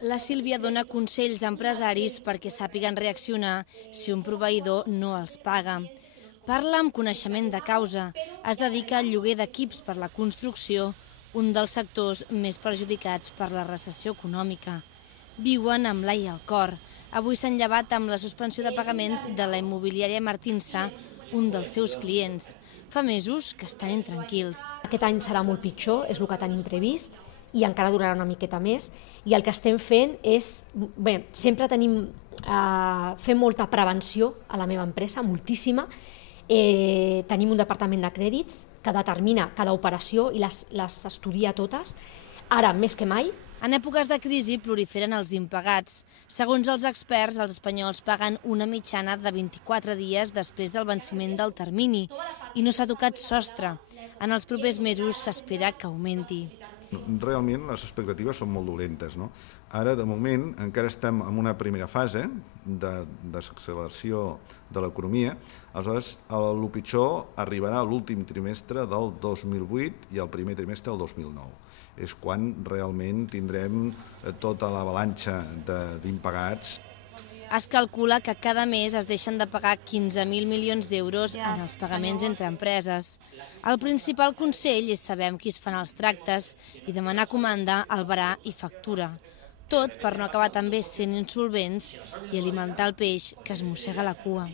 La Sílvia dona consells a empresaris perquè sàpiguen reaccionar si un proveïdor no els paga. Parla amb coneixement de causa, es dedica al lloguer d'equips per la construcció, un dels sectors més perjudicats per la recessió econòmica. Viuen amb l'ai al cor. Avui s'han llevat amb la suspensió de pagaments de la immobiliària Martín Sá, un dels seus clients. Fa mesos que estan intranquils. Aquest any serà molt pitjor, és el que tenim previst, i encara durarà una miqueta més. I el que estem fent és, sempre fem molta prevenció a la meva empresa, moltíssima. Tenim un departament de crèdits que determina cada operació i les estudia totes. Ara, més que mai. En èpoques de crisi proliferen els impagats. Segons els experts, els espanyols paguen una mitjana de 24 dies després del venciment del termini i no s'ha tocat sostre. En els propers mesos s'espera que augmenti. Realment les expectatives són molt dolentes. Ara, de moment, encara estem en una primera fase de desacceleració de l'economia. Aleshores, el pitjor arribarà a l'últim trimestre del 2008 i el primer trimestre del 2009. És quan realment tindrem tota l'avalanxa d'impagats. Es calcula que cada mes es deixen de pagar 15.000 milions d'euros en els pagaments entre empreses. El principal consell és saber amb qui es fan els tractes i demanar comanda, albarà i factura. Tot per no acabar també sent insolvents i alimentar el peix que es mossega la cua.